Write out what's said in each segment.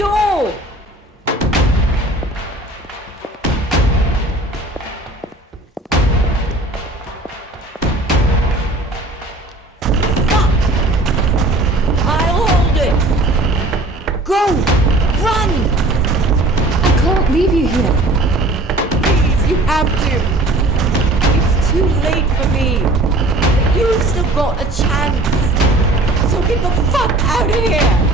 door! Fuck! I'll hold it! Go! Run! I can't leave you here. Please, you have to! It's too late for me! But you've still got a chance! So get the fuck out of here!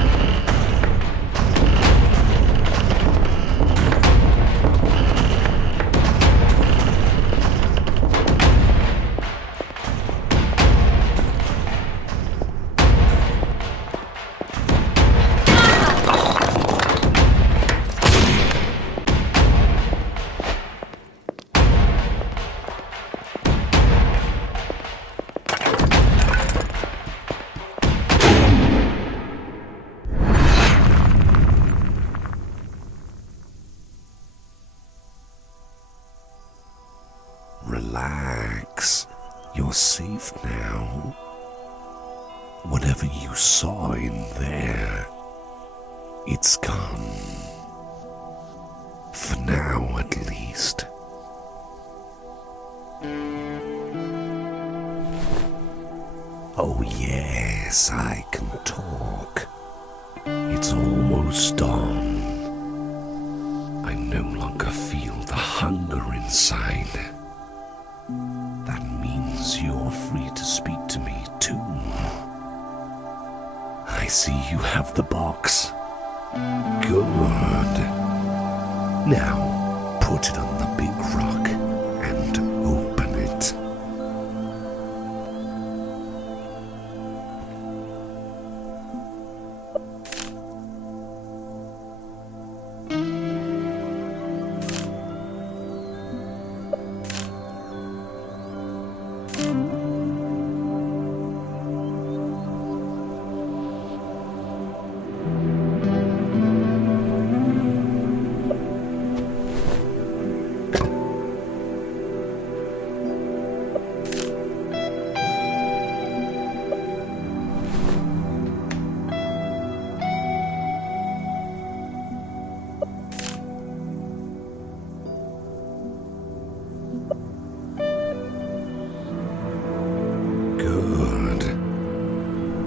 Relax. You're safe now. Whatever you saw in there, it's gone. For now, at least. Oh yes, I can talk. It's almost dawn. I no longer feel the hunger inside. That means you're free to speak to me too. I see you have the box. Good. Now, put it on the big rock and open it.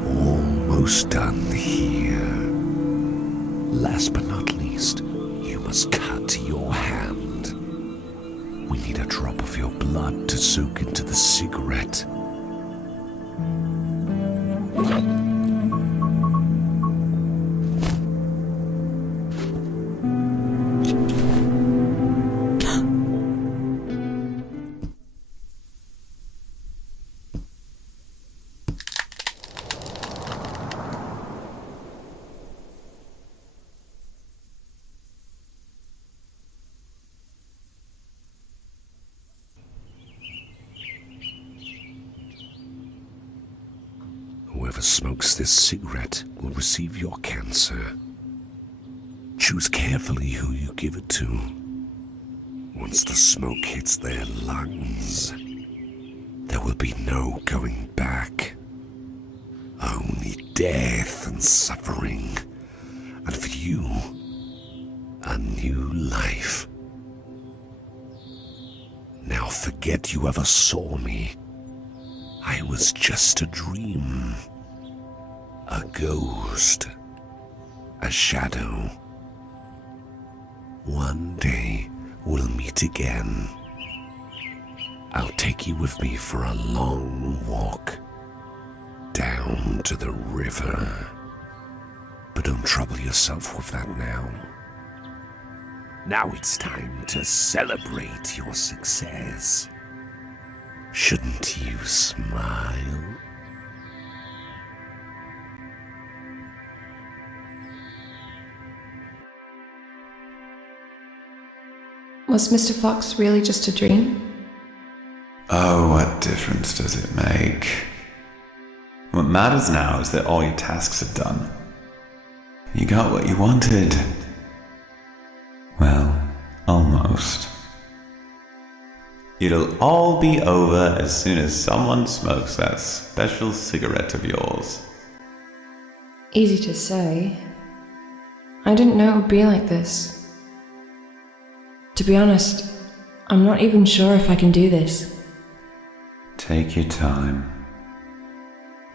Almost done here. Last but not least, you must cut your hand. We need a drop of your blood to soak into the cigarette. Whoever smokes this cigarette will receive your cancer. Choose carefully who you give it to. Once the smoke hits their lungs, there will be no going back. Only death and suffering. And for you, a new life. Now forget you ever saw me. I was just a dream, a ghost, a shadow. One day we'll meet again. I'll take you with me for a long walk down to the river. But don't trouble yourself with that now. Now it's time to celebrate your success. Shouldn't you smile? Was Mr. Fox really just a dream? Oh, what difference does it make? What matters now is that all your tasks are done. You got what you wanted. Well, almost. It'll all be over as soon as someone smokes that special cigarette of yours. Easy to say. I didn't know it would be like this. To be honest, I'm not even sure if I can do this. Take your time,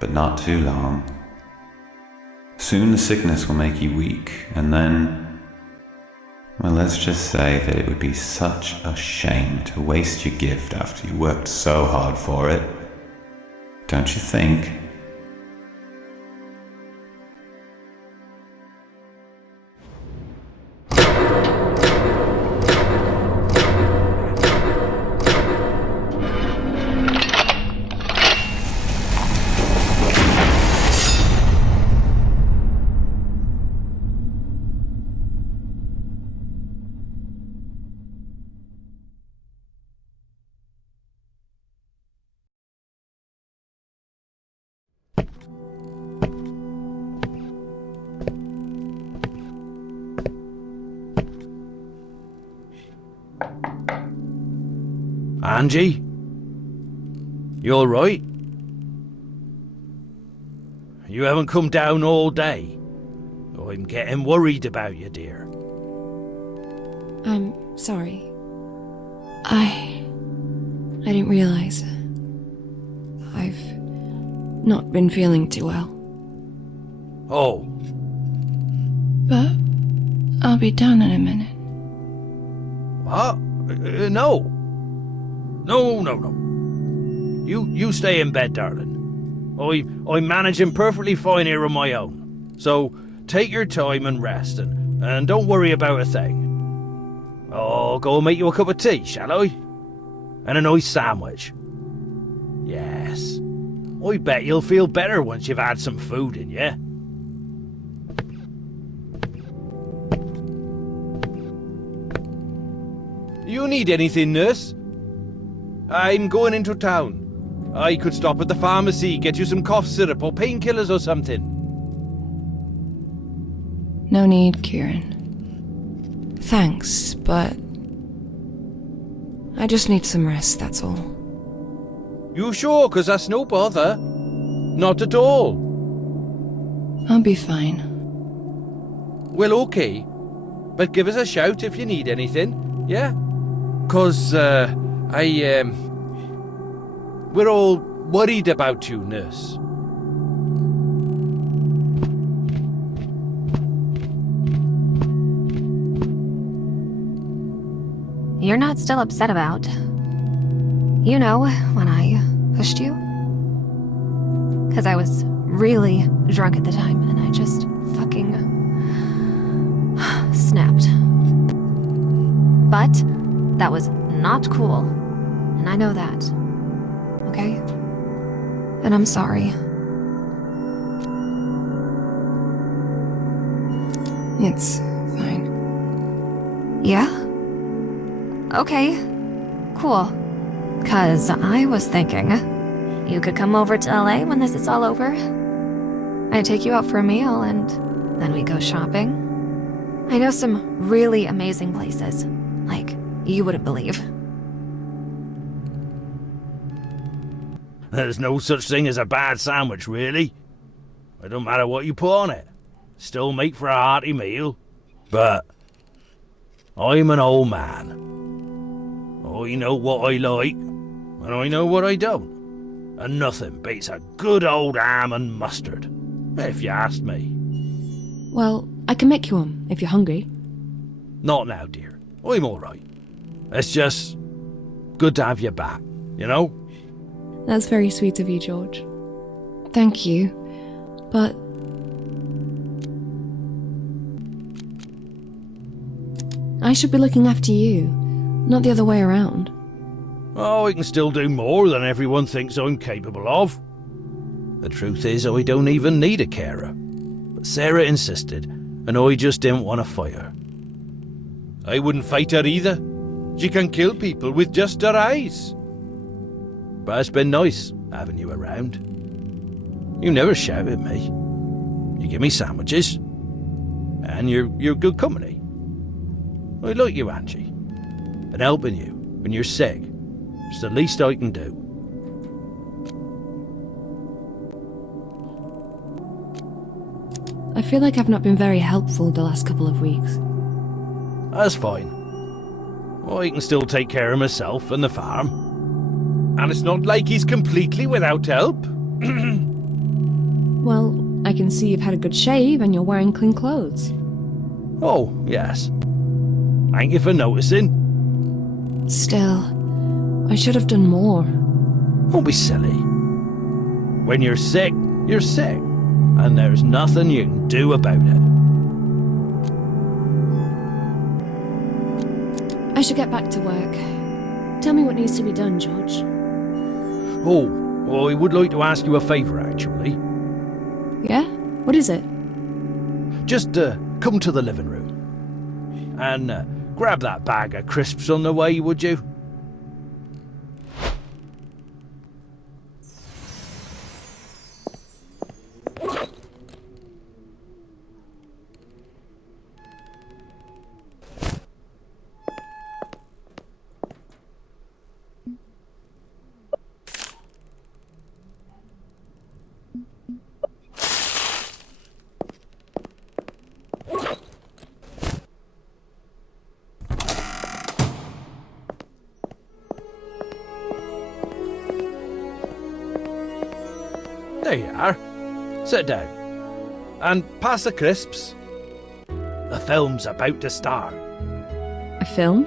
but not too long. Soon the sickness will make you weak, and then, well, let's just say that it would be such a shame to waste your gift after you worked so hard for it. Don't you think? Angie? You alright? You haven't come down all day. I'm getting worried about you, dear. I'm sorry. I didn't realize. I've not been feeling too well. Oh, But I'll be done in a minute. what? No. No. You stay in bed, darling. I'm managing perfectly fine here on my own. So take your time and rest, and don't worry about a thing. I'll go and make you a cup of tea, shall I? And a nice sandwich. Yes. I bet you'll feel better once you've had some food in you. You need anything, nurse? I'm going into town. I could stop at the pharmacy, get you some cough syrup or painkillers or something. No need, Kieran. Thanks, but I just need some rest, that's all. You sure? 'Cause that's no bother. Not at all. I'll be fine. Well, okay. But give us a shout if you need anything, yeah? 'Cause, we're all worried about you, nurse. You're not still upset about... You know, when I pushed you? 'Cause I was really drunk at the time, and I just fucking... snapped. But that was not cool, and I know that. Okay? And I'm sorry. It's fine. Yeah? Okay. Cool. 'Cause I was thinking you could come over to LA when this is all over. I'd take you out for a meal and then we go shopping. I know some really amazing places, like you wouldn't believe. There's no such thing as a bad sandwich, really. It don't matter what you put on it. Still make for a hearty meal. But I'm an old man. I know what I like, and I know what I don't. And nothing beats a good old ham and mustard, if you ask me. Well, I can make you one, if you're hungry. Not now, dear. I'm alright. It's just good to have you back, you know? That's very sweet of you, George. Thank you. But... I should be looking after you, not the other way around. Oh, I can still do more than everyone thinks I'm capable of. The truth is, I don't even need a carer. But Sarah insisted, and I just didn't want to fight her. I wouldn't fight her either. She can kill people with just her eyes. But it's been nice having you around. You never shout at me. You give me sandwiches. And you're good company. I like you, Angie. And helping you when you're sick. It's the least I can do. I feel like I've not been very helpful the last couple of weeks. That's fine. I can still take care of myself and the farm. And it's not like he's completely without help. Well, I can see you've had a good shave and you're wearing clean clothes. Oh, yes. Thank you for noticing. Still, I should have done more. Don't be silly. When you're sick, and there's nothing you can do about it. I should get back to work. Tell me what needs to be done, George. Oh, well, I would like to ask you a favour, actually. Yeah? What is it? Just come to the living room. And grab that bag of crisps on the way, would you? There you are. Sit down. And pass the crisps. The film's about to start. A film?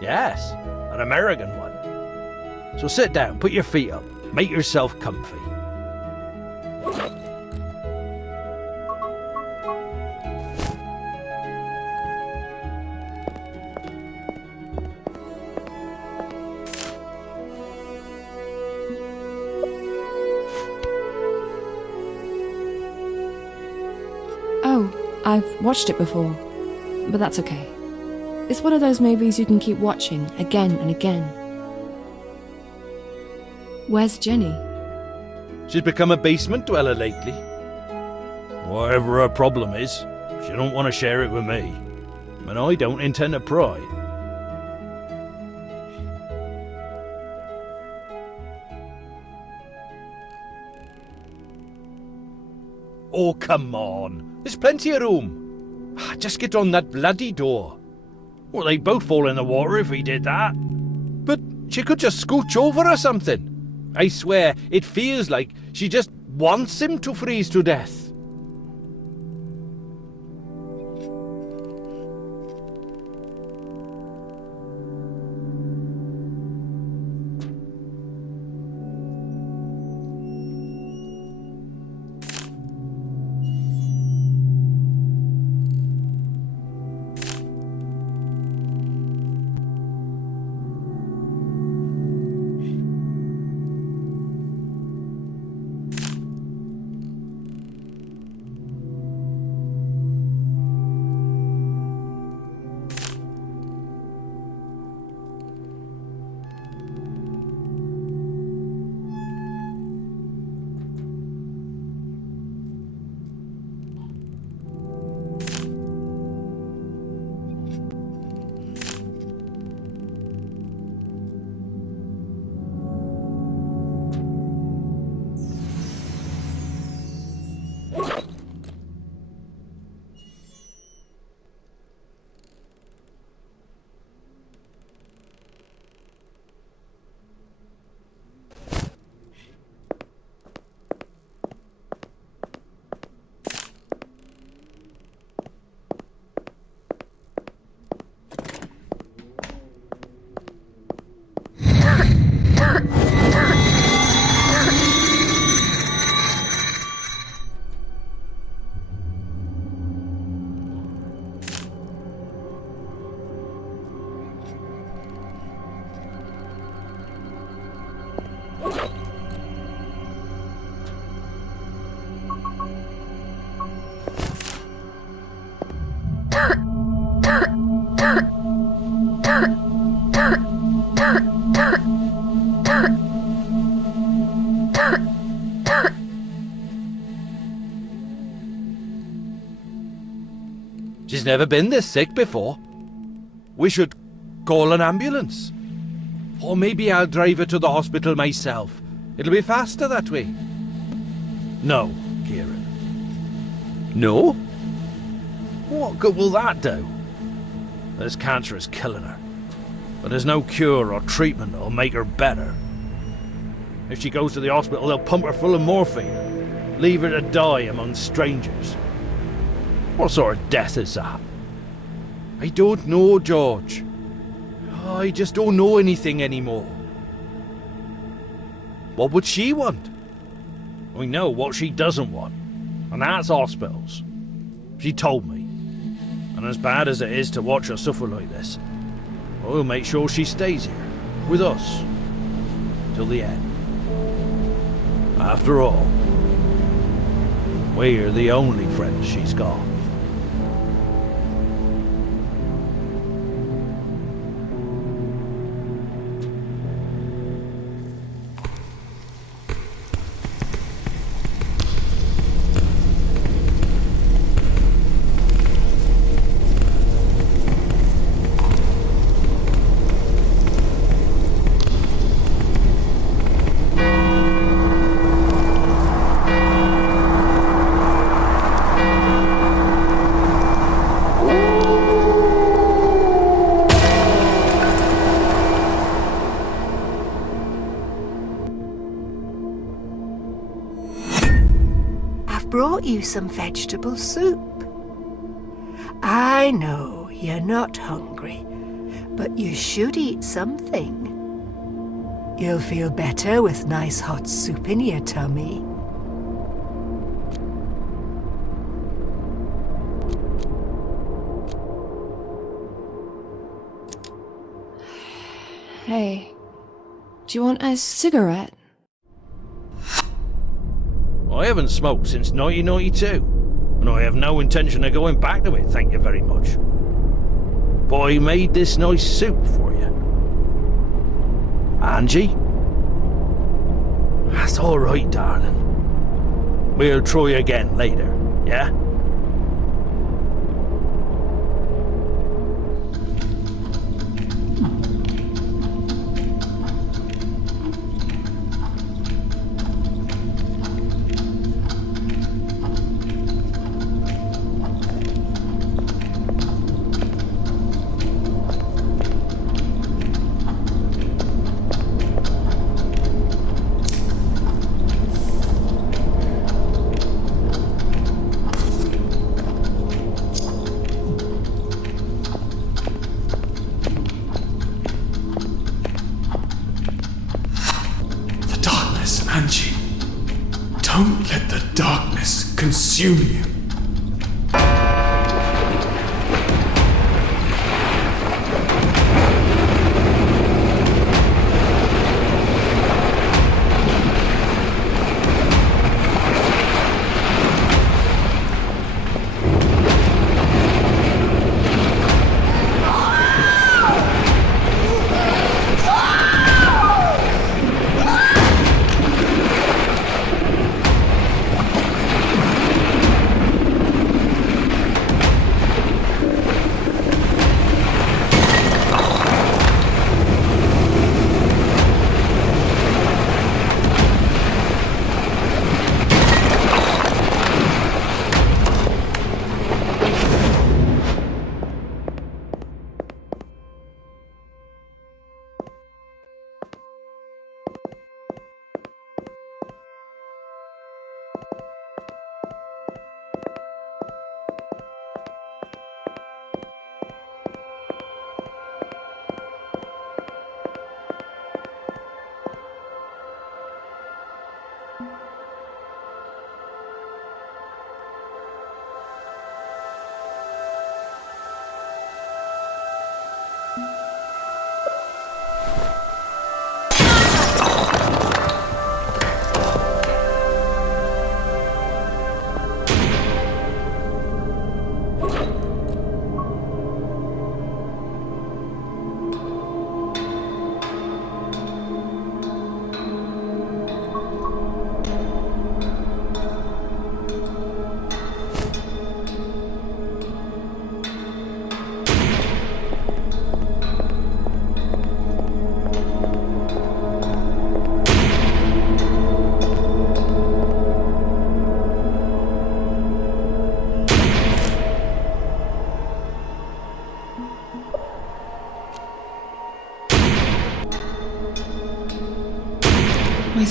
Yes, an American one. So sit down, put your feet up, make yourself comfy. Oh, I've watched it before. But that's okay. It's one of those movies you can keep watching again and again. Where's Jenny? She's become a basement dweller lately. Whatever her problem is, she don't want to share it with me. And I don't intend to pry. Oh, come on. There's plenty of room. Just get on that bloody door. Well, they'd both fall in the water if we did that. But she could just scooch over or something. I swear, it feels like she just wants him to freeze to death. She's never been this sick before. We should call an ambulance. Or maybe I'll drive her to the hospital myself. It'll be faster that way. No, Kieran. No? What good will that do? This cancer is killing her. But there's no cure or treatment that'll make her better. If she goes to the hospital, they'll pump her full of morphine, leave her to die among strangers. What sort of death is that? I don't know, George. I just don't know anything anymore. What would she want? I know what she doesn't want, and that's hospitals. She told me. And as bad as it is to watch her suffer like this, I'll make sure she stays here, with us, till the end. After all, we're the only friends she's got. Brought you some vegetable soup. I know you're not hungry, but you should eat something. You'll feel better with nice hot soup in your tummy. Hey, do you want a cigarette? I haven't smoked since 1992, and I have no intention of going back to it, thank you very much. But I made this nice soup for you. Angie? That's alright, darling. We'll try again later, yeah? Angie, don't let the darkness consume you.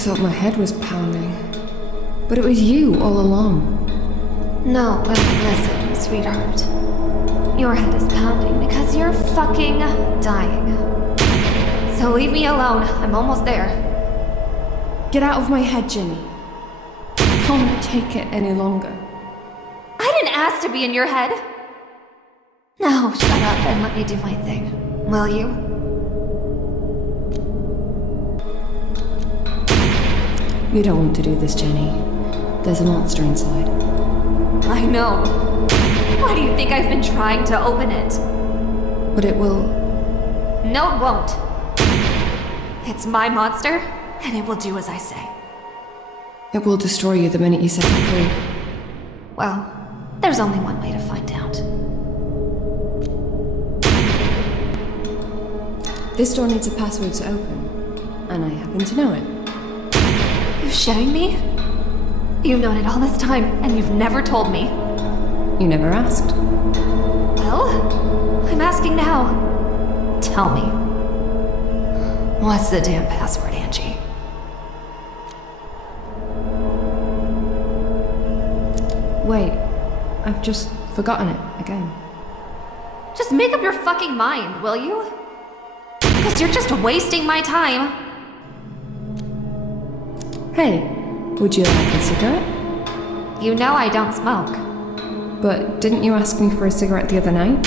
thought my head was pounding. But it was you all along. No, but listen, sweetheart. Your head is pounding because you're fucking dying. So leave me alone. I'm almost there. Get out of my head, Jenny. I can't take it any longer. I didn't ask to be in your head. Now, shut up and let me do my thing. Will you? You don't want to do this, Jenny. There's a monster inside. I know. Why do you think I've been trying to open it? But it will... No, it won't. It's my monster, and it will do as I say. It will destroy you the minute you set it free. Well, there's only one way to find out. This door needs a password to open, and I happen to know it. You shitting me? You've known it all this time, and you've never told me. You never asked. Well, I'm asking now. Tell me. What's the damn password, Angie? Wait, I've just forgotten it again. Just make up your fucking mind, will you? Because you're just wasting my time. Hey, would you like a cigarette? You know I don't smoke. But didn't you ask me for a cigarette the other night?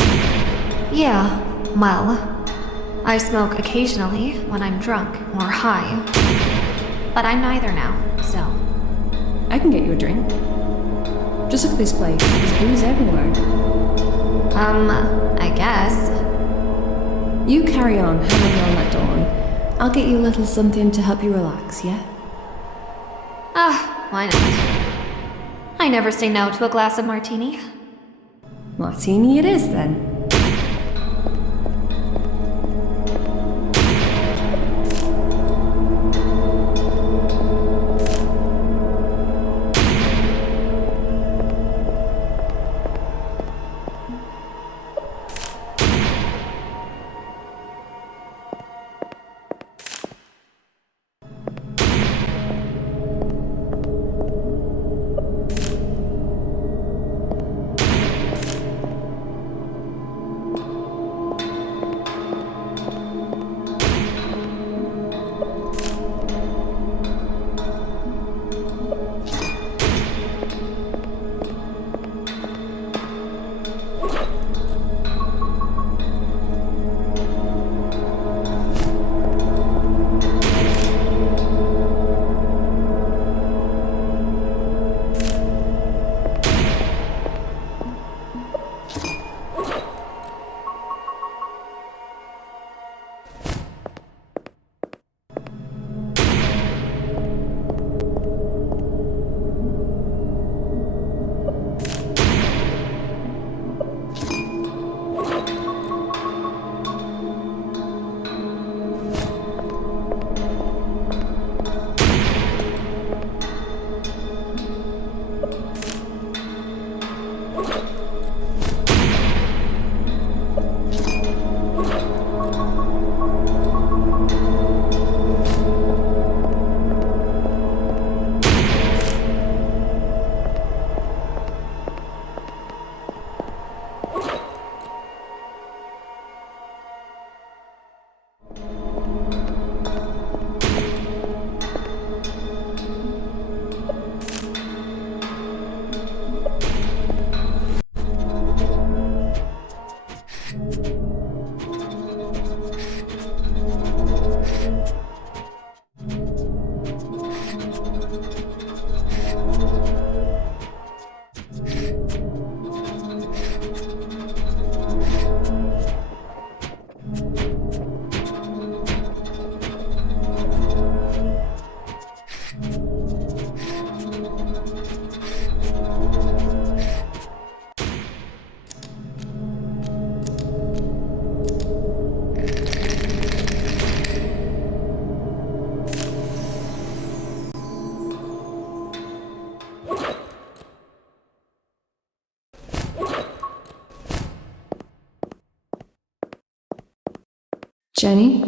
Yeah, well, I smoke occasionally when I'm drunk or high. But I'm neither now, so... I can get you a drink. Just look at this place. There's booze everywhere. I guess. You carry on hanging on that door. I'll get you a little something to help you relax, yeah? Why not? I never say no to a glass of martini. Martini it is, then. Jenny?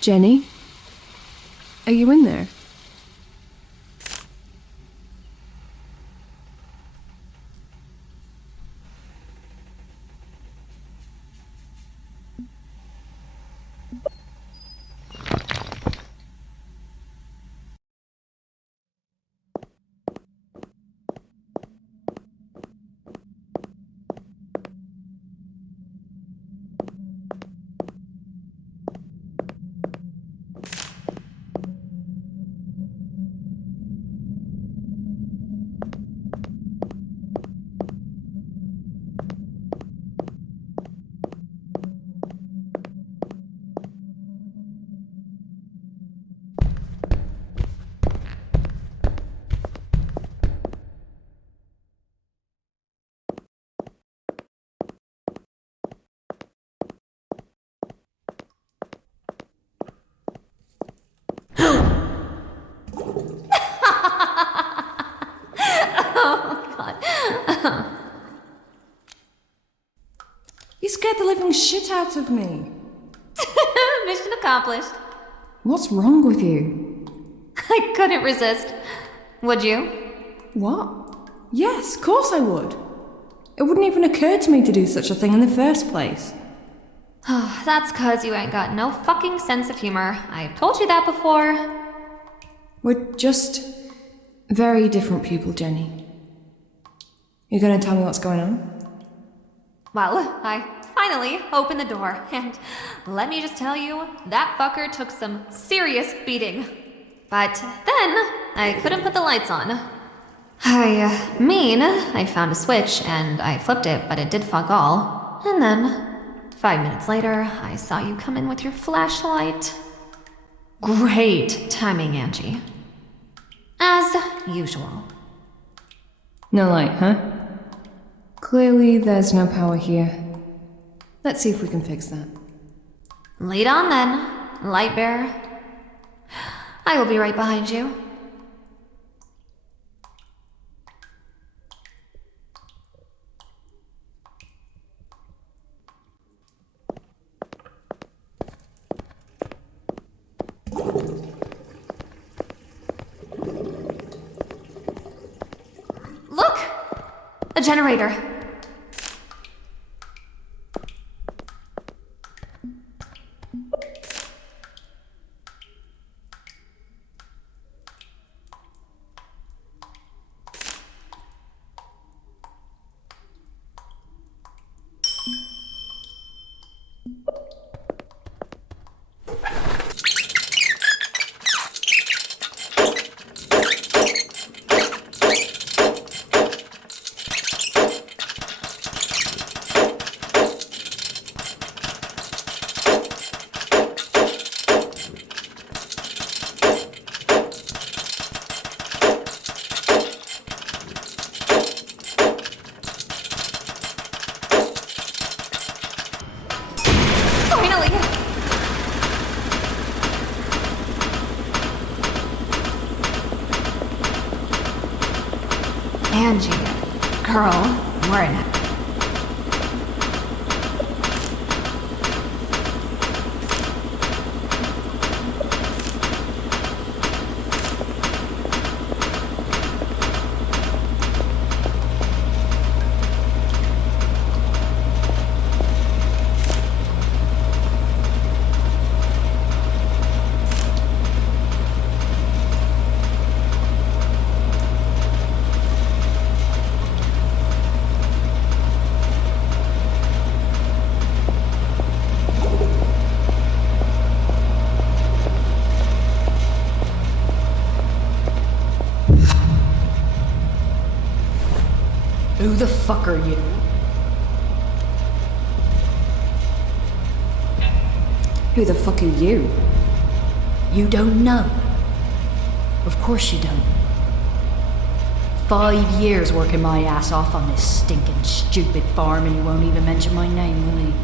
Jenny? Are you in there? You scared the living shit out of me. Mission accomplished. What's wrong with you? I couldn't resist. Would you? What? Yes, of course I would. It wouldn't even occur to me to do such a thing in the first place. Oh, that's 'cause you ain't got no fucking sense of humor. I've told you that before. We're just very different people, Jenny. You gonna tell me what's going on? Well, I finally opened the door, and let me just tell you, that fucker took some serious beating. But then, I couldn't put the lights on. I found a switch, and I flipped it, but it did fuck all. And then, 5 minutes later, I saw you come in with your flashlight. Great timing, Angie. As usual. No light, huh? Clearly, there's no power here. Let's see if we can fix that. Lead on then, light bearer. I will be right behind you. Look! A generator. Angie, girl, we're in it. Who the fuck are you? Who the fuck are you? You don't know. Of course you don't. 5 years working my ass off on this stinking stupid farm and you won't even mention my name, will you?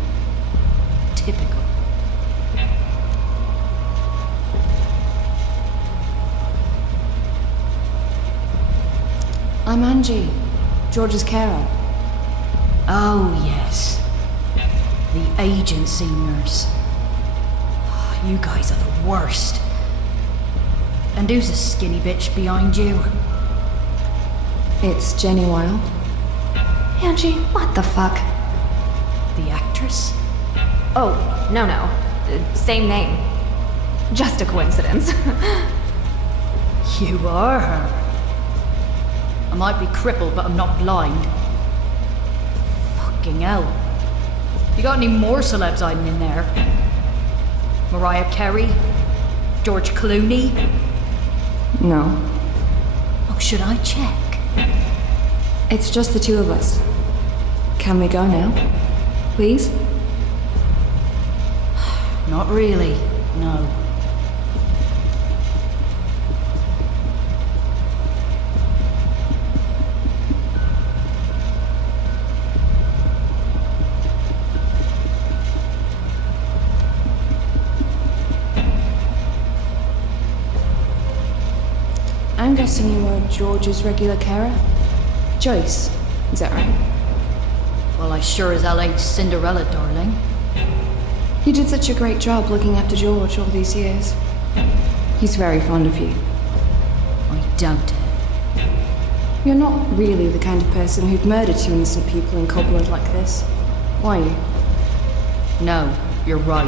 Typical. I'm Angie, George's carer. Oh, yes. The agency nurse. You guys are the worst. And who's a skinny bitch behind you? It's Jenny Wilde. Angie, what the fuck? The actress? Oh, no. Same name. Just a coincidence. You are her. I might be crippled, but I'm not blind. Fucking hell. You got any more celebs hiding in there? Mariah Carey? George Clooney? No. Oh, should I check? It's just the two of us. Can we go now? Please? Not really, no. I'm guessing you were George's regular carer? Joyce, is that right? Well, I sure as hell ain't Cinderella, darling. You did such a great job looking after George all these years. He's very fond of you. I doubt it. You're not really the kind of person who'd murder two innocent people in cold blood like this, are you? No, you're right.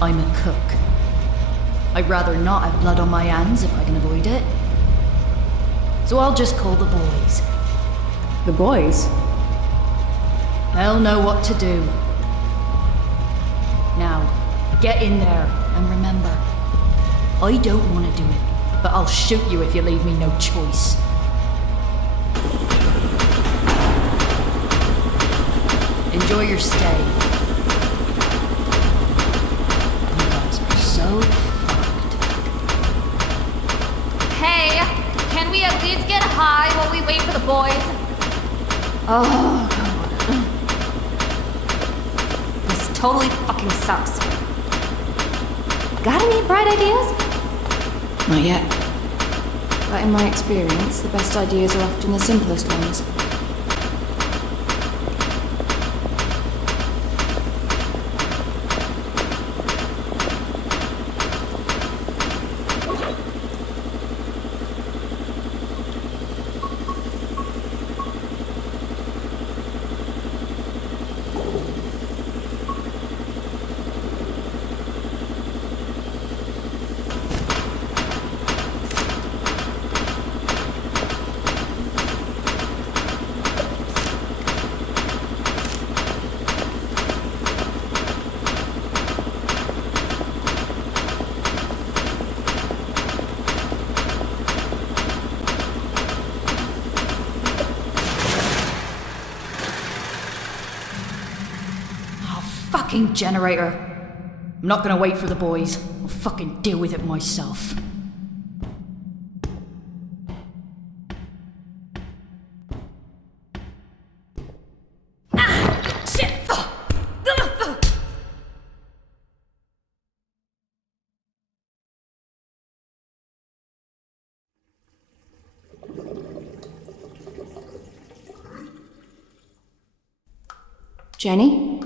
I'm a cook. I'd rather not have blood on my hands if I can avoid it. So I'll just call the boys. The boys? They'll know what to do. Now, get in there, and remember, I don't want to do it, but I'll shoot you if you leave me no choice. Enjoy your stay. You guys are so fucked. Hey, can we at least get high while we wait for the boys? Oh, this totally fucking sucks. Got any bright ideas? Not yet. But in my experience, the best ideas are often the simplest ones. Fucking generator. I'm not gonna wait for the boys. I'll fucking deal with it myself. Ah! Shit! Jenny?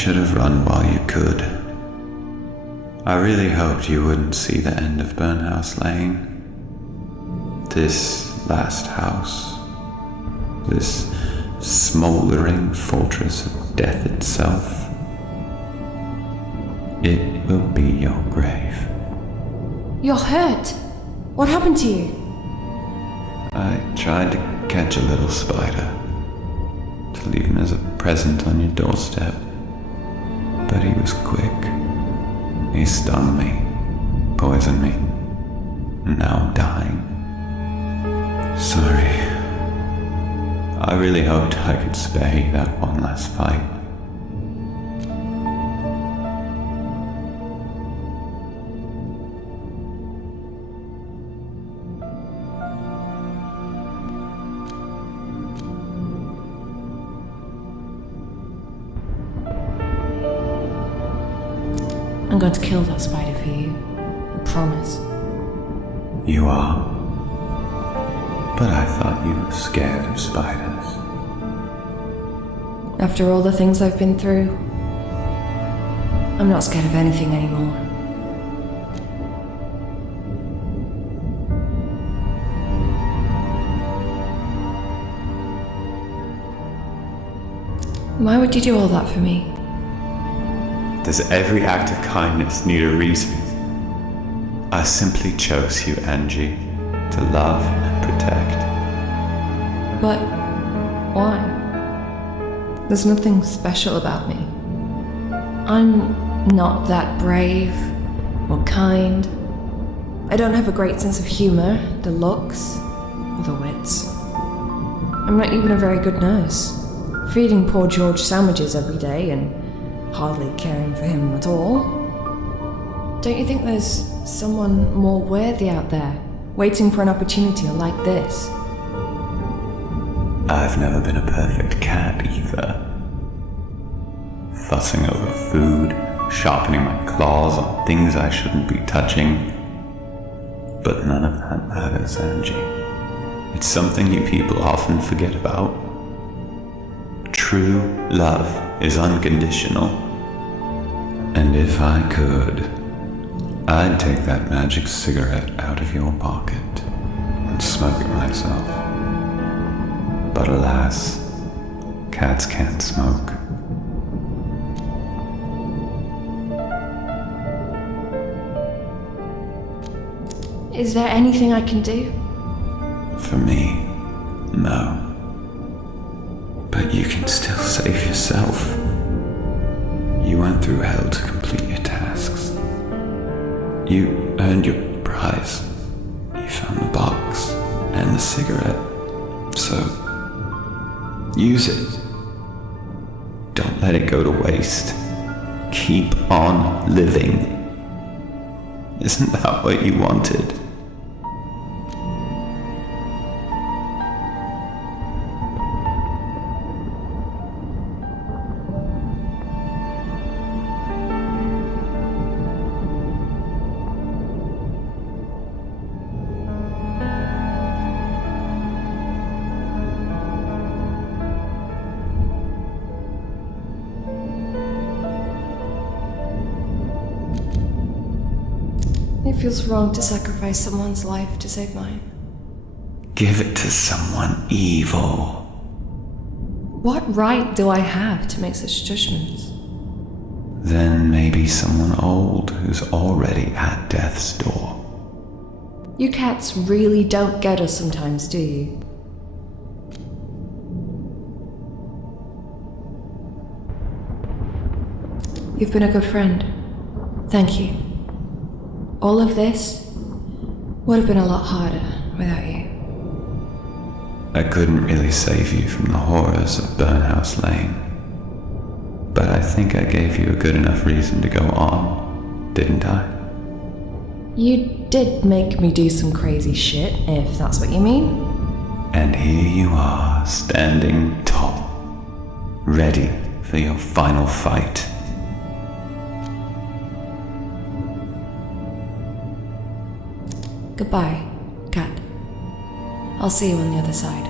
should have run while you could. I really hoped you wouldn't see the end of Burnhouse Lane. This last house. This smoldering fortress of death itself. It will be your grave. You're hurt. What happened to you? I tried to catch a little spider, to leave him as a present on your doorstep. But he was quick. He stung me, poisoned me, and now I'm dying. Sorry. I really hoped I could spare you that one last fight. I'm going to kill that spider for you. I promise. You are? But I thought you were scared of spiders. After all the things I've been through, I'm not scared of anything anymore. Why would you do all that for me? Does every act of kindness need a reason? I simply chose you, Angie, to love and protect. But why? There's nothing special about me. I'm not that brave or kind. I don't have a great sense of humor, the looks, or the wits. I'm not even a very good nurse, feeding poor George sandwiches every day and hardly caring for him at all. Don't you think there's someone more worthy out there, waiting for an opportunity like this? I've never been a perfect cat either. Fussing over food, sharpening my claws on things I shouldn't be touching. But none of that matters, Angie. It's something you people often forget about. True love is unconditional. And if I could, I'd take that magic cigarette out of your pocket and smoke it myself. But alas, cats can't smoke. Is there anything I can do? For me, no. But you can still save yourself. You went through hell to complete your tasks. You earned your prize. You found the box and the cigarette. So, use it. Don't let it go to waste. Keep on living. Isn't that what you wanted? It feels wrong to sacrifice someone's life to save mine. Give it to someone evil. What right do I have to make such judgments? Then maybe someone old who's already at death's door. You cats really don't get us sometimes, do you? You've been a good friend. Thank you. All of this would have been a lot harder without you. I couldn't really save you from the horrors of Burnhouse Lane. But I think I gave you a good enough reason to go on, didn't I? You did make me do some crazy shit, if that's what you mean. And here you are, standing tall, ready for your final fight. Goodbye, cat. I'll see you on the other side.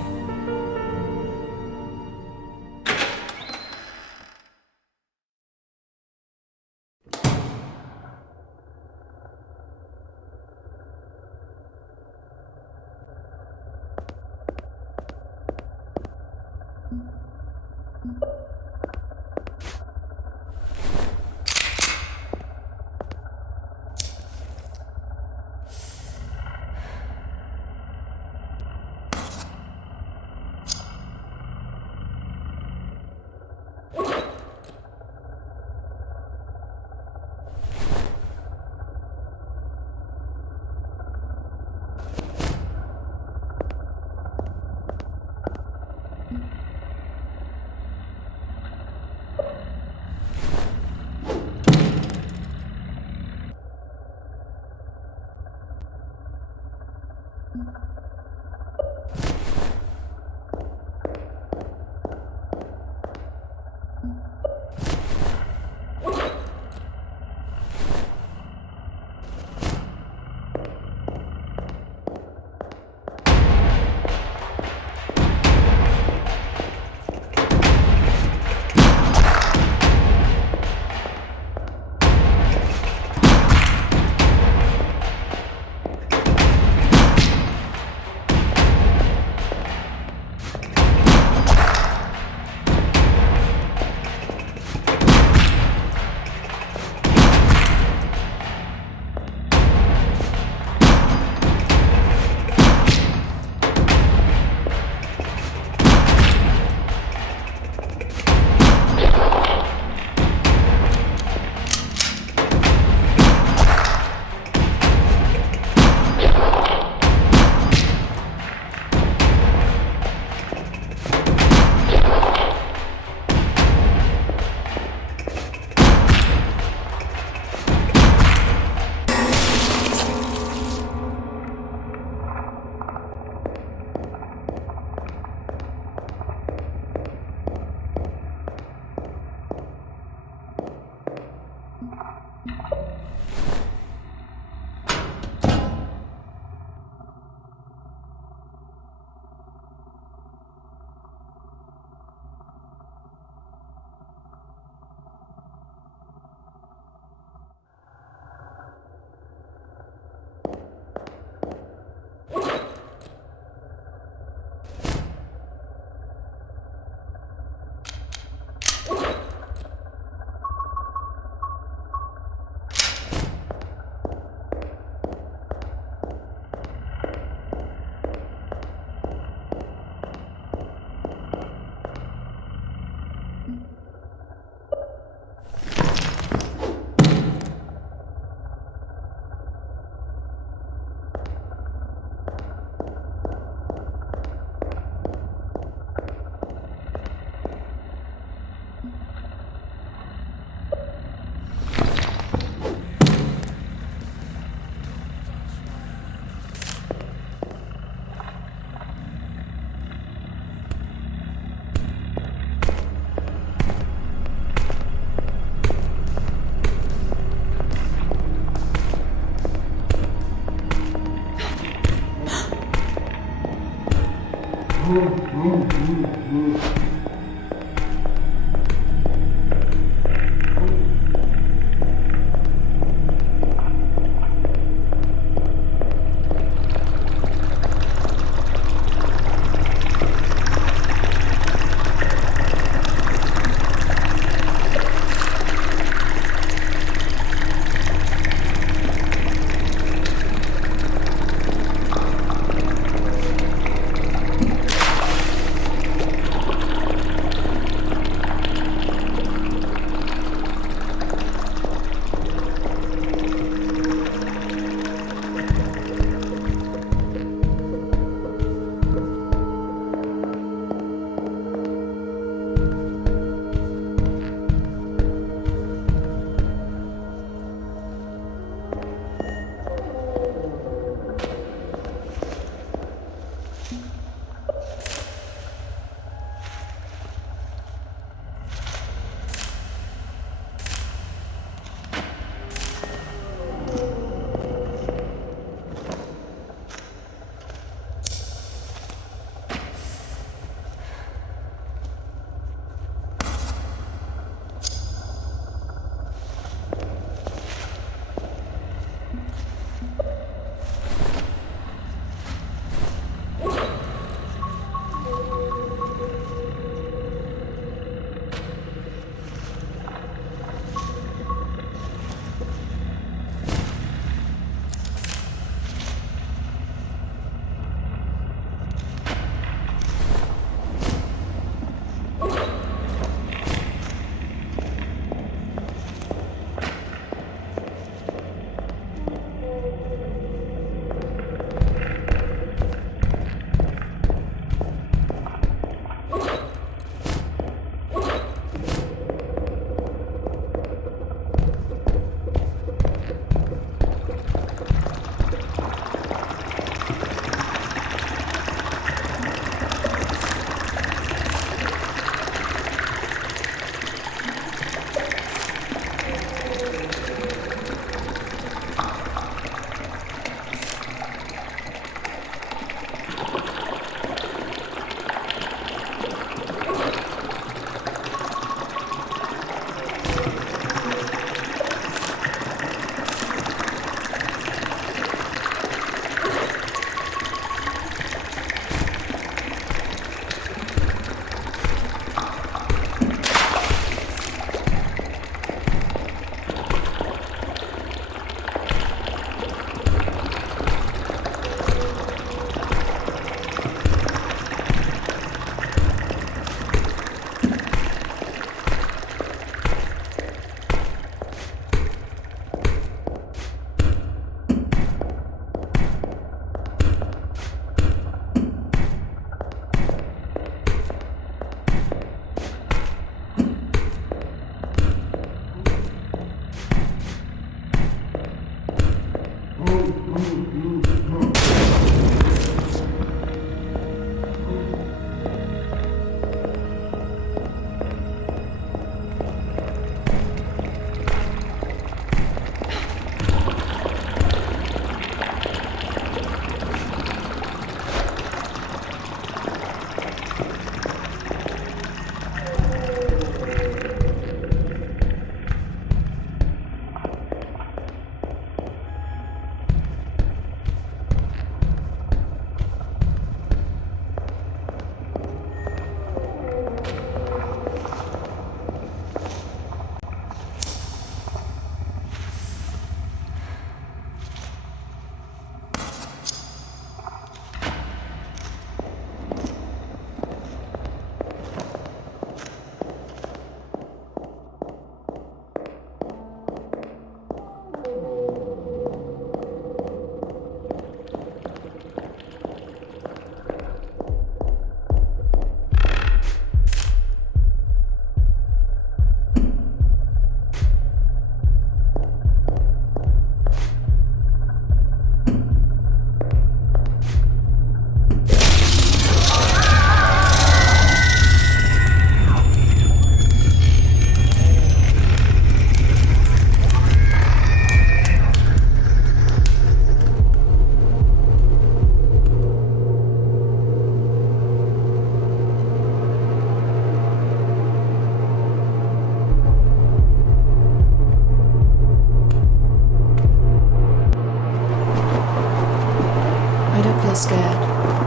feel scared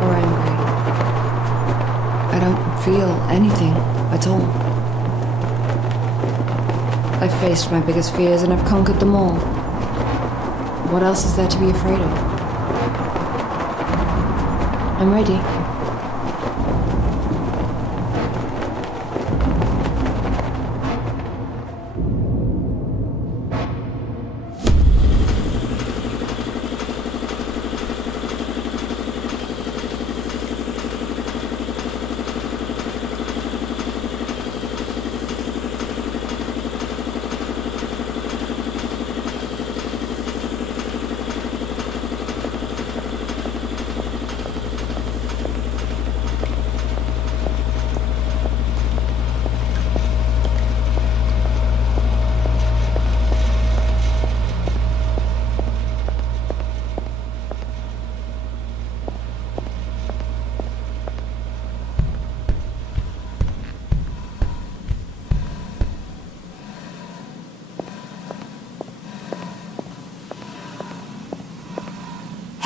or angry. I don't feel anything at all. I've faced my biggest fears and I've conquered them all. What else is there to be afraid of? I'm ready.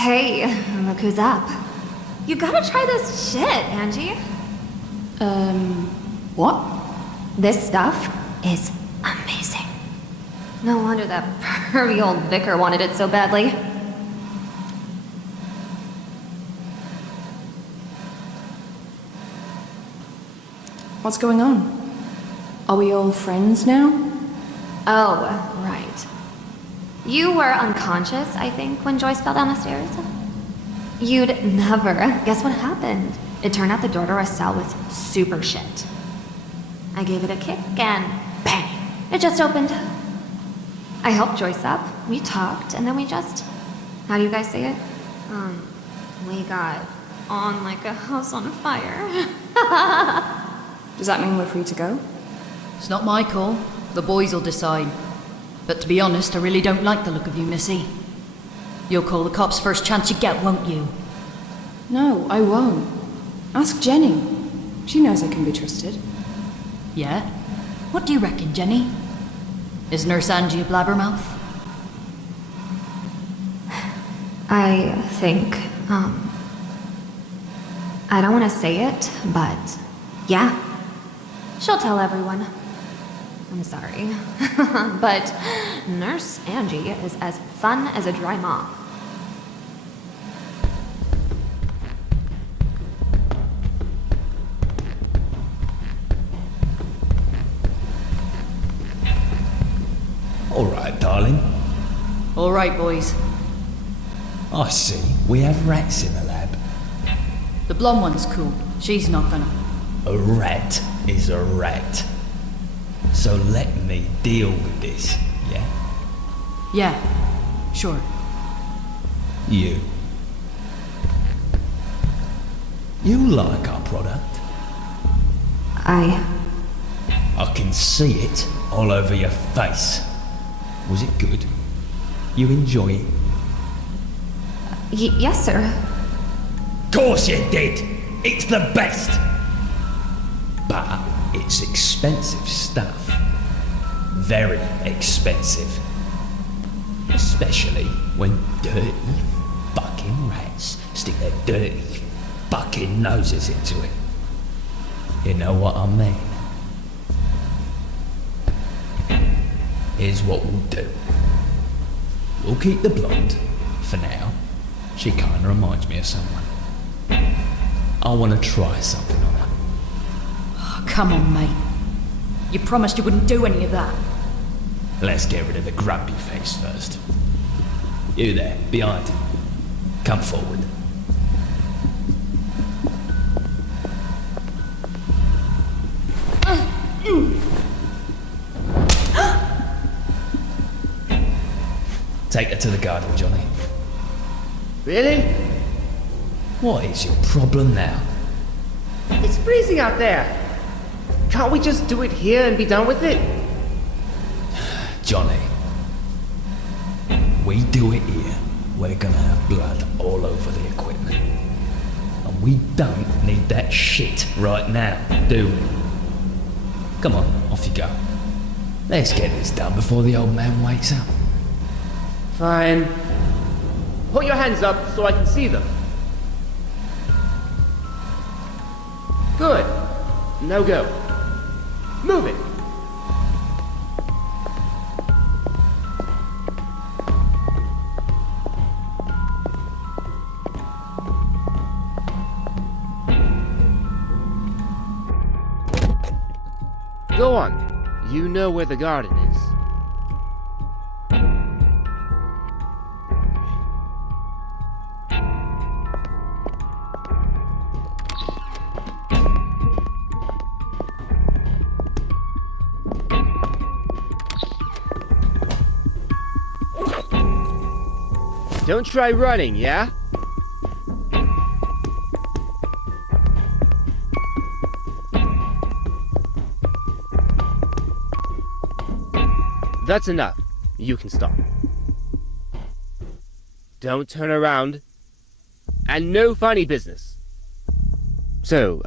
Hey, look who's up. You gotta try this shit, Angie. What? This stuff is amazing. No wonder that pervy old vicar wanted it so badly. What's going on? Are we all friends now? Oh, right. You were unconscious, I think, when Joyce fell down the stairs. You'd never guess what happened. It turned out the door to our cell was super shit. I gave it a kick and bang! It just opened. I helped Joyce up, we talked, and then we just... How do you guys say it? We got on like a house on fire. Does that mean we're free to go? It's not my call. The boys will decide. But to be honest, I really don't like the look of you, Missy. You'll call the cops first chance you get, won't you? No, I won't. Ask Jenny. She knows I can be trusted. Yeah? What do you reckon, Jenny? Is Nurse Angie a blabbermouth? I think, I don't want to say it, but yeah. She'll tell everyone. I'm sorry. But Nurse Angie is as fun as a dry mop. All right, darling. All right, boys. I see. We have rats in the lab. The blonde one's cool. She's not gonna... A rat is a rat. So let me deal with this, yeah? Yeah, sure. You like our product? I can see it all over your face. Was it good? You enjoy it? Yes, sir. Course you did! It's the best! But it's expensive stuff. Very expensive. Especially when dirty fucking rats stick their dirty fucking noses into it. You know what I mean? Here's what we'll do. We'll keep the blonde, for now. She kinda reminds me of someone. I wanna try something on her. Oh, come on, mate. You promised you wouldn't do any of that. Let's get rid of the grumpy face first. You there, behind him. Come forward. Take her to the garden, Johnny. Really? What is your problem now? It's freezing out there. Can't we just do it here and be done with it? Johnny, we do it here, we're gonna have blood all over the equipment. And we don't need that shit right now, do we? Come on, off you go. Let's get this done before the old man wakes up. Fine. Put your hands up so I can see them. Good. Now go. Move it. Go on. You know where the garden is. Don't try running, yeah? That's enough. You can stop. Don't turn around. And no funny business. So,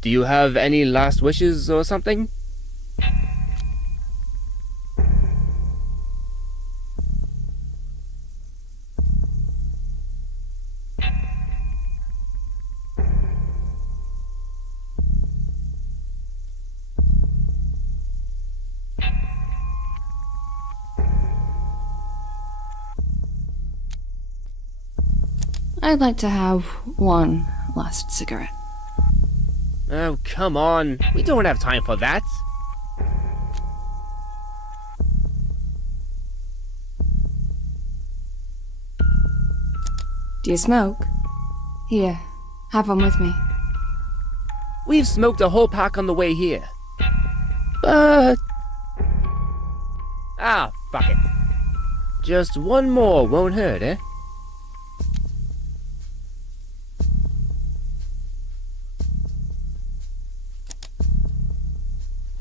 do you have any last wishes or something? I'd like to have one last cigarette. Oh, come on. We don't have time for that. Do you smoke? Here, have one with me. We've smoked a whole pack on the way here. But... ah, fuck it. Just one more won't hurt, eh?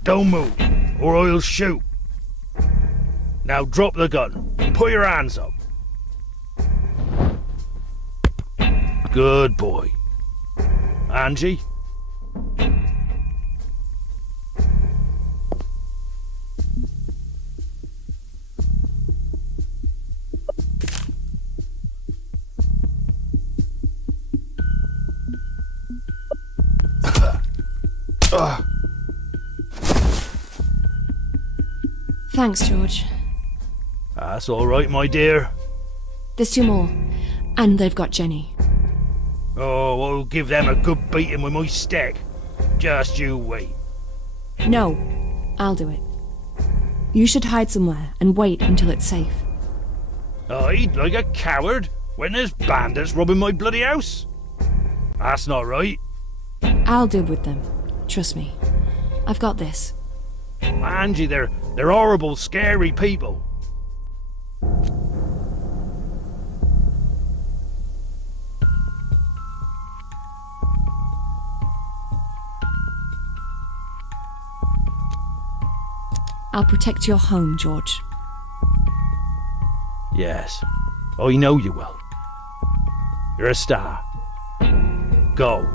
Don't move, or I'll shoot. Now drop the gun. Put your hands up. Good boy. Angie? Thanks, George. That's all right, my dear. There's two more, and they've got Jenny. Oh, I'll give them a good beating with my stick. Just you wait. No, I'll do it. You should hide somewhere and wait until it's safe. Hide like a coward when there's bandits robbing my bloody house? That's not right. I'll deal with them. Trust me. I've got this. Angie, they're horrible, scary people. I'll protect your home, George. Yes, I know you will. You're a star. Go.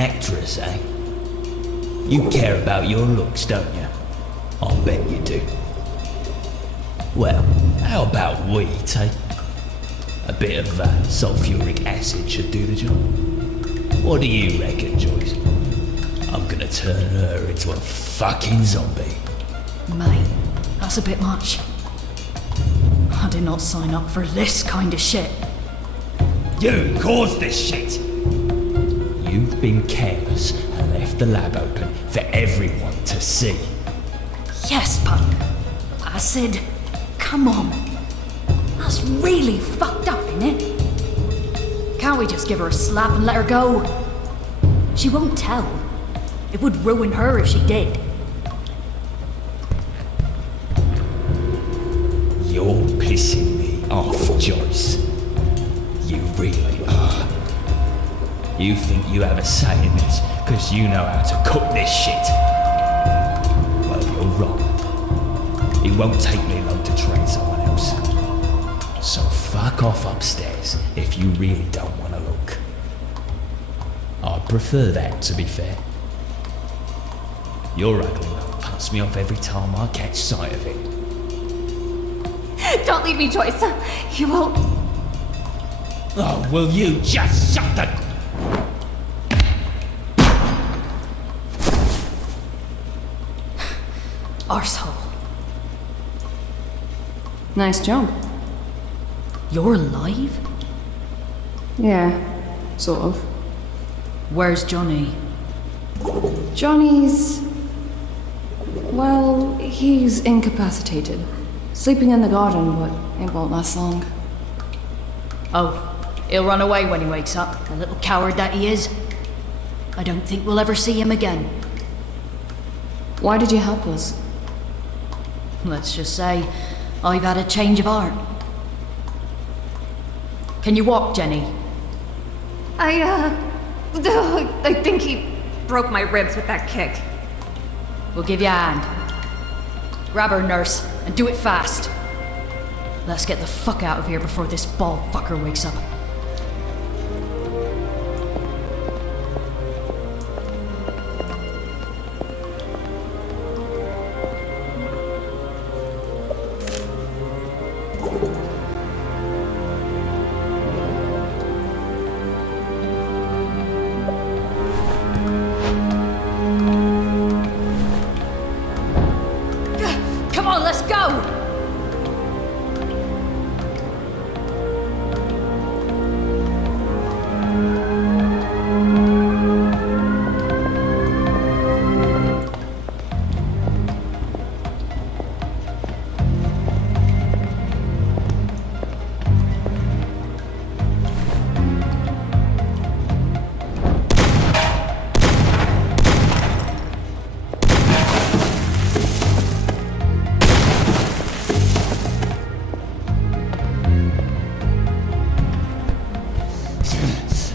actress, eh? You care about your looks, don't you? I'll bet you do. Well, how about we take a bit of sulfuric acid should do the job? What do you reckon, Joyce? I'm gonna turn her into a fucking zombie. Mate, that's a bit much. I did not sign up for this kind of shit. You caused this shit! You've been careless and left the lab open for everyone to see. Yes, but I said, come on. That's really fucked up, innit? Can't we just give her a slap and let her go? She won't tell. It would ruin her if she did. You're pissing me off, Joyce. You really are. You think you have a say in this because you know how to cook this shit. Well, you're wrong. It won't take me long to train someone else. So fuck off upstairs if you really don't want to look. I'd prefer that, to be fair. Your ugly will pass me off every time I catch sight of it. Don't leave me, Joyce. You won't. Oh, will you just shut the... Arsehole. Nice job. You're alive? Yeah, sort of. Where's Johnny? Johnny's... well, he's incapacitated. Sleeping in the garden, but it won't last long. Oh, he'll run away when he wakes up, the little coward that he is. I don't think we'll ever see him again. Why did you help us? Let's just say, I've had a change of heart. Can you walk, Jenny? I think he broke my ribs with that kick. We'll give you a hand. Grab her, nurse, and do it fast. Let's get the fuck out of here before this bald fucker wakes up. Come on, let's go!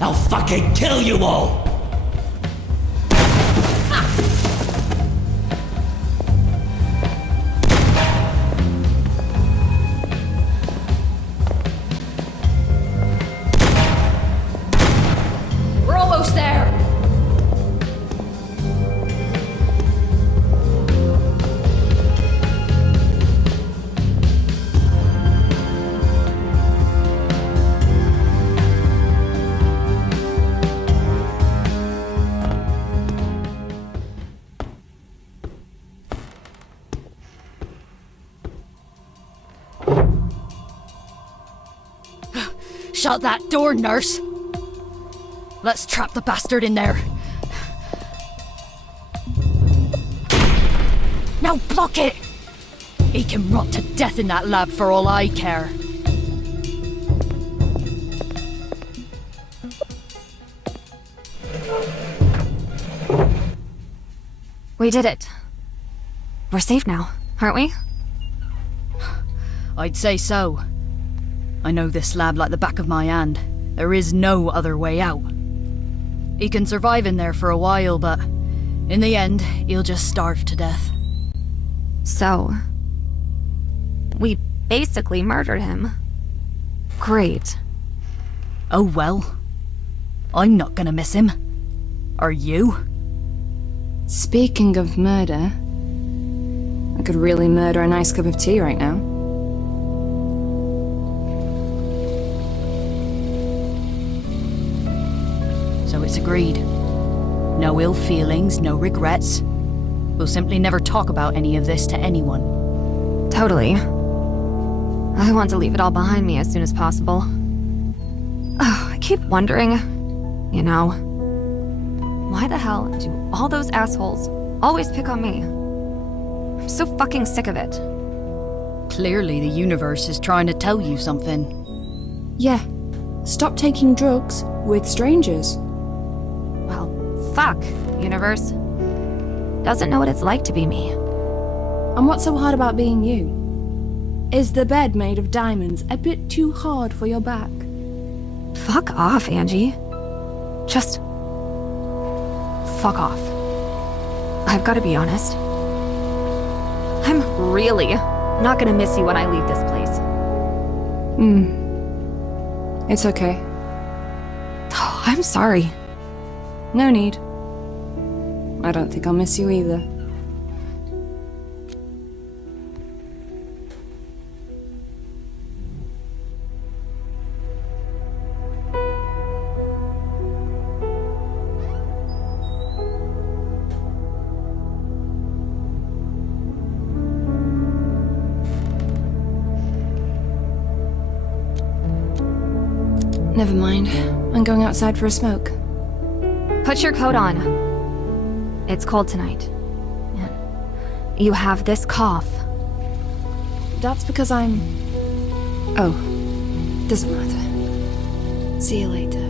I'll fucking kill you all! We're almost there! Shut that door, nurse! Let's trap the bastard in there. Now block it! He can rot to death in that lab for all I care. We did it. We're safe now, aren't we? I'd say so. I know this lab like the back of my hand. There is no other way out. He can survive in there for a while, but in the end, he'll just starve to death. So, we basically murdered him. Great. Oh well. I'm not gonna miss him. Are you? Speaking of murder, I could really murder a nice cup of tea right now. So it's agreed. No ill feelings, no regrets. We'll simply never talk about any of this to anyone. Totally. I want to leave it all behind me as soon as possible. Oh, I keep wondering, you know, why the hell do all those assholes always pick on me? I'm so fucking sick of it. Clearly the universe is trying to tell you something. Yeah, stop taking drugs with strangers. Well, fuck, universe. Doesn't know what it's like to be me. And what's so hard about being you? Is the bed made of diamonds a bit too hard for your back? Fuck off, Angie. Just fuck off. I've got to be honest. I'm really not gonna miss you when I leave this place. It's okay. Oh, I'm sorry. No need. I don't think I'll miss you either. Never mind. I'm going outside for a smoke. Put your coat on. It's cold tonight. And you have this cough. That's because I'm... Oh. Doesn't matter. See you later.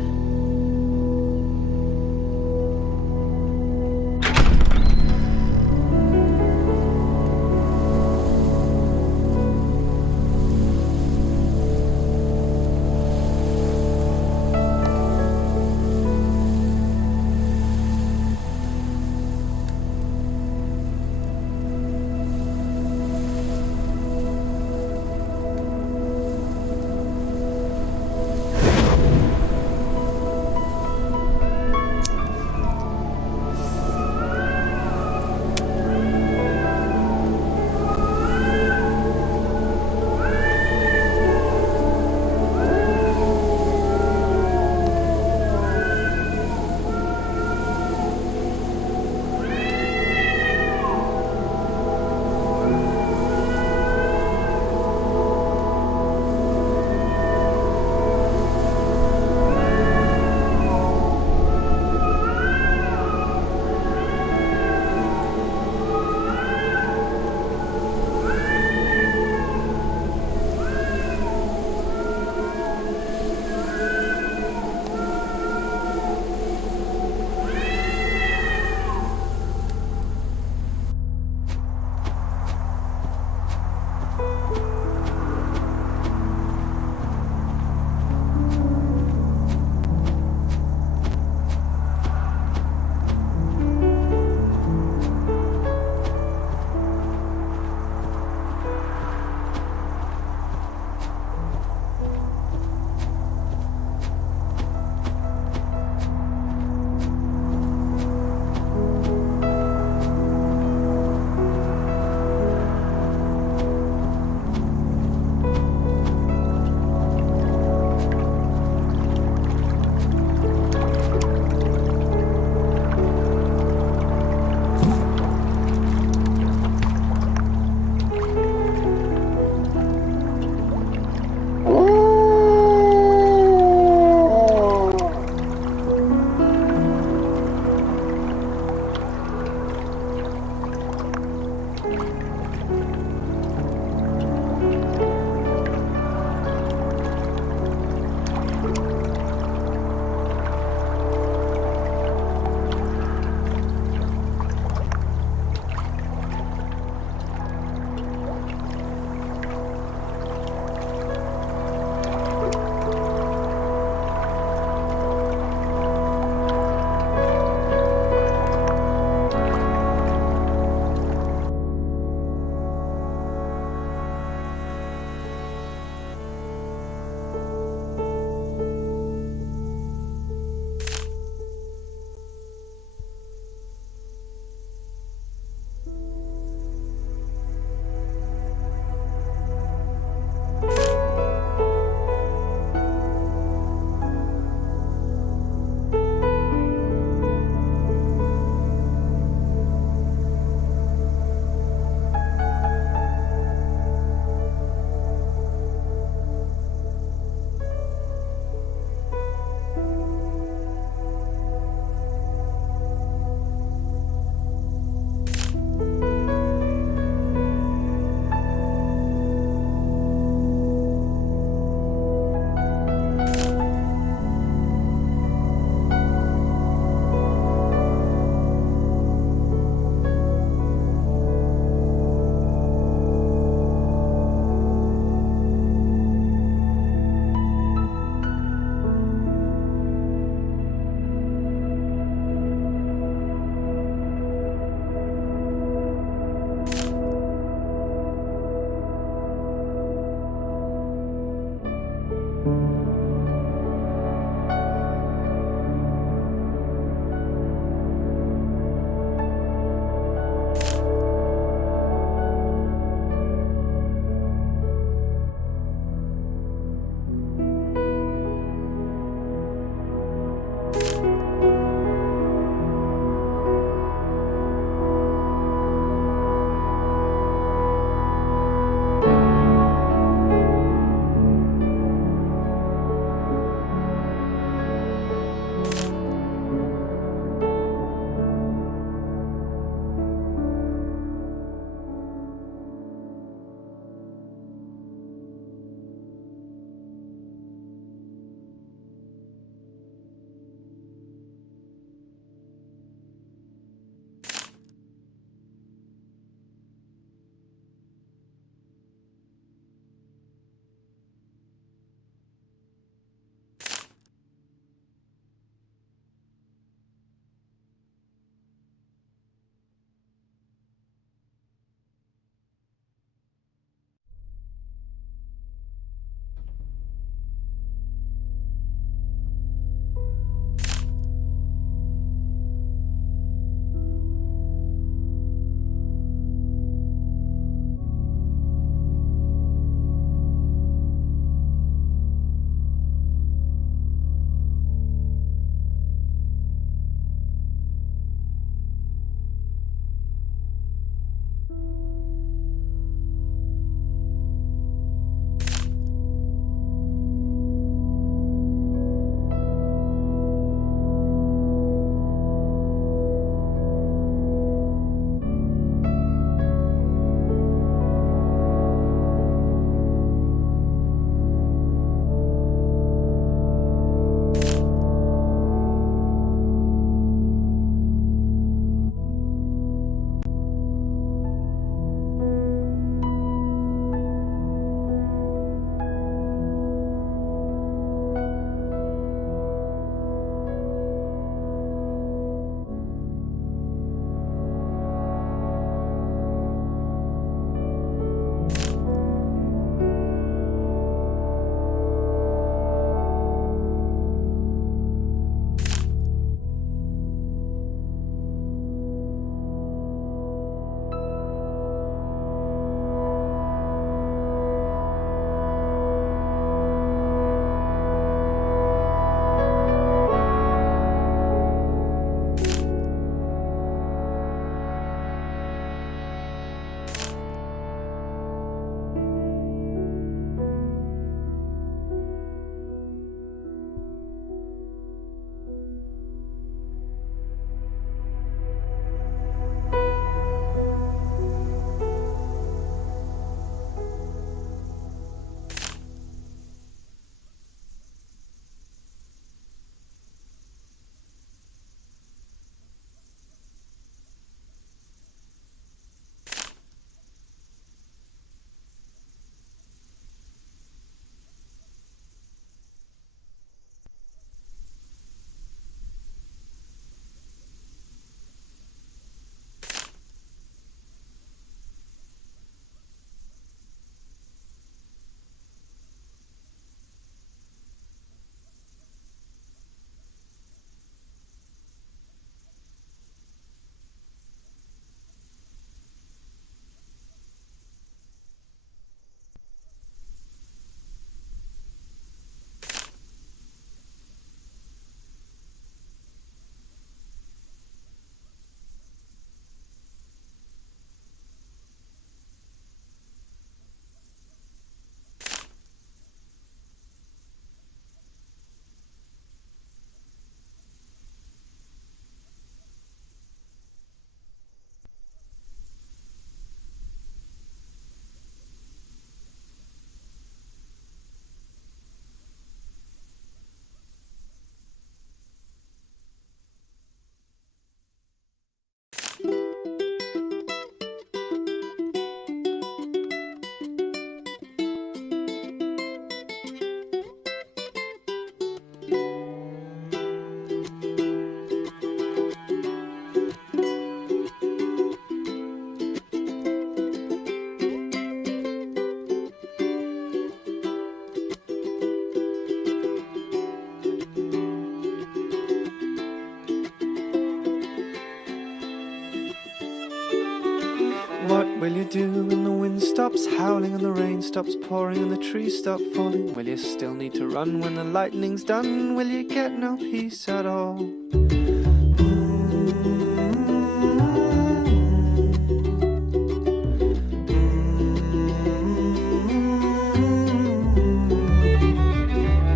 will you do when the wind stops howling and the rain stops pouring and the trees stop falling? Will you still need to run when the lightning's done? Will you get no peace at all?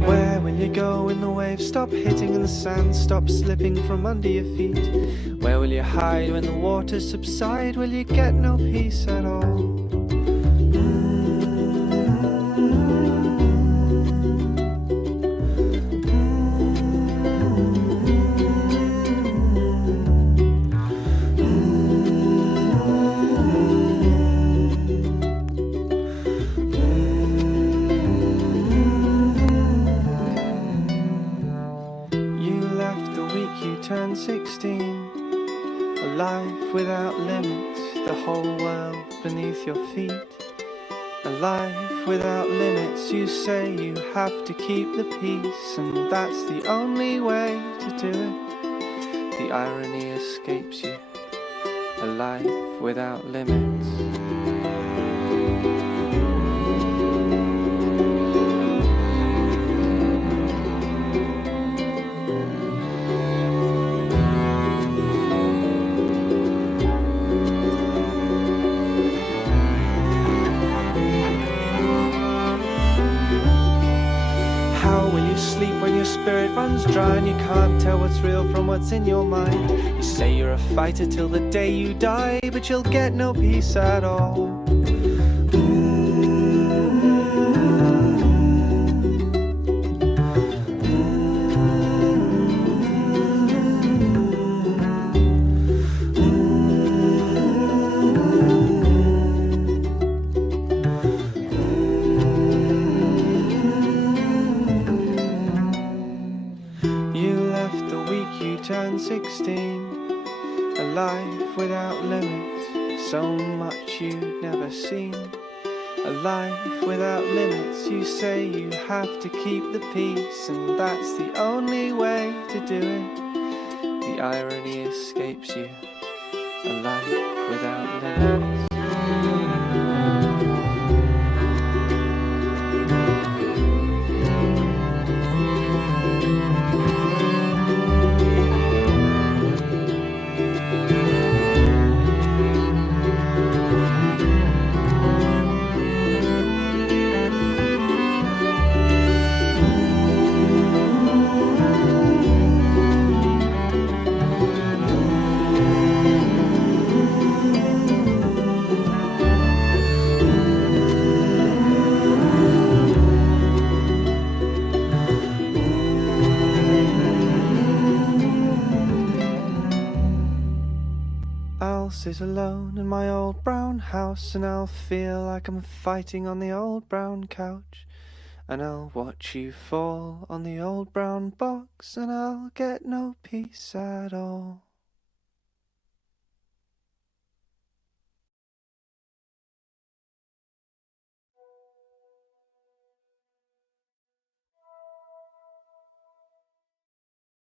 Where will you go when the waves stop hitting and the sand stops slipping from under your feet? Where will you hide when the waters subside? Will you get no peace at all? Turn 16, a life without limits, the whole world beneath your feet. A life without limits, you say you have to keep the peace, and that's the only way to do it. The irony escapes you, a life without limits. Sleep when your spirit runs dry and you can't tell what's real from what's in your mind. You say you're a fighter till the day you die, but you'll get no peace at all. Turn 16, a life without limits, so much you'd never seen. A life without limits, you say you have to keep the peace, and that's the only way to do it. The irony escapes you, a life without limits. I'll sit alone in my old brown house, and I'll feel like I'm fighting on the old brown couch, and I'll watch you fall on the old brown box, and I'll get no peace at all.